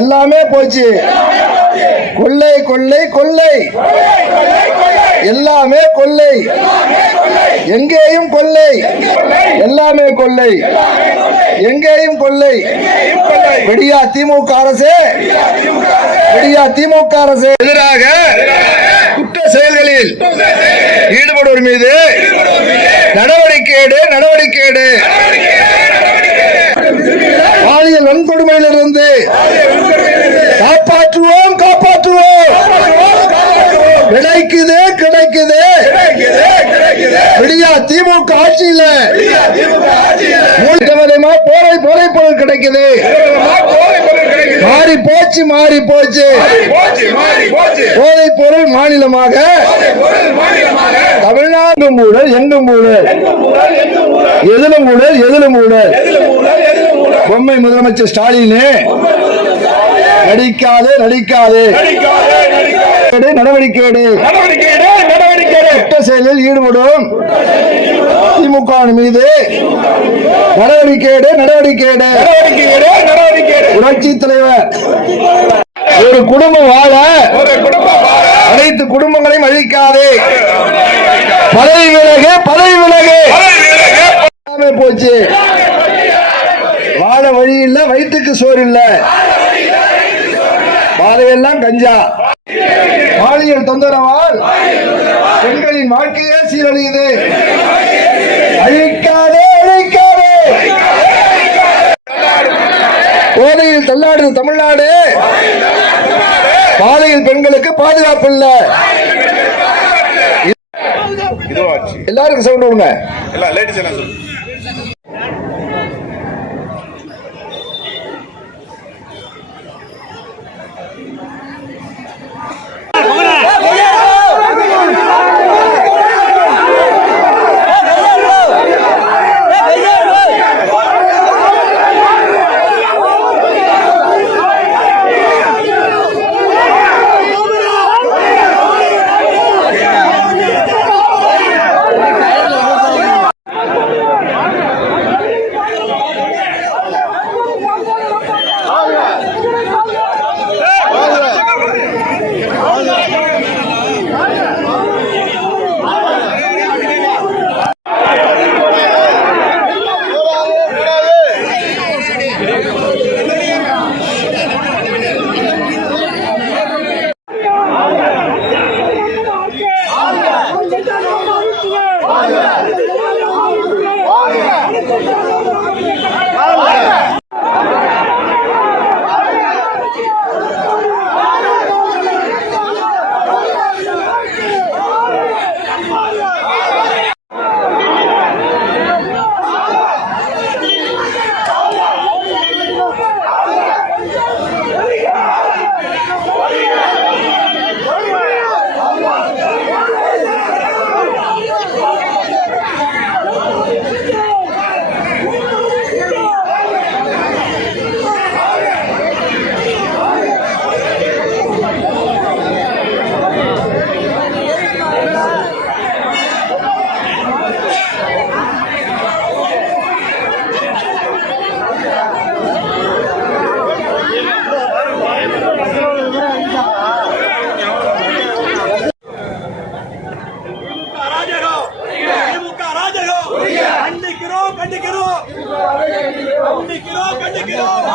எல்லாமே போச்சு. கொள்ளை கொள்ளை கொள்ளை. எல்லாமே கொள்ளை. எங்கேயும் கொள்ளை. எல்லாமே கொள்ளை. எங்கேயும் கொள்ளை. விடியா திமுக அரசு. விடியா திமுக அரசு. எதிராக குற்ற செயல்களில் ஈடுபடுவோர் மீது நடவடிக்கை எடு நடவடிக்கை எடு. பாலியல் வன்கொடுமையிலிருந்து காப்பாற்றுவோம் காப்பாற்றுவோம். கிடைக்குது கிடைக்குது. விடியா திமுக ஆட்சியில மூலமா போரை போரை பொருள் கிடைக்குது. மாறி போச்சு மாறி போச்சு. போதை பொருள் மாநிலமாக தமிழ்நாடு மூடல் எங்கும் மூடல். எதிலும் மூடல் எதிலும் மூடல். பொம்மை முதலமைச்சர் ஸ்டாலினே. நடிக்காதே நடிக்காதே. நடவடிக்கை குற்ற செயலில் ஈடுபடும் திமுக மீது. நடவடிக்கை நடவடிக்கை புரட்சி தலைவர். ஒரு குடும்பம் வாழ அனைத்து குடும்பங்களையும் அழிக்காதே. பதவி விலகு பதவி விலகு. போச்சு. வாழ இல்ல வயிற்றுக்கு சோறு இல்ல பாதையெல்லாம் கஞ்சா. பாலியல் தொந்தரவால் பெண்களின் வாழ்க்கையே சீரழியுது. அழிக்காதே அழிக்காதே. போதையில் தள்ளாடுது தமிழ்நாடு. பாதையில் பெண்களுக்கு பாதுகாப்பு இல்ல. எல்லாருக்கும் சவுண்ட் விடுங்க.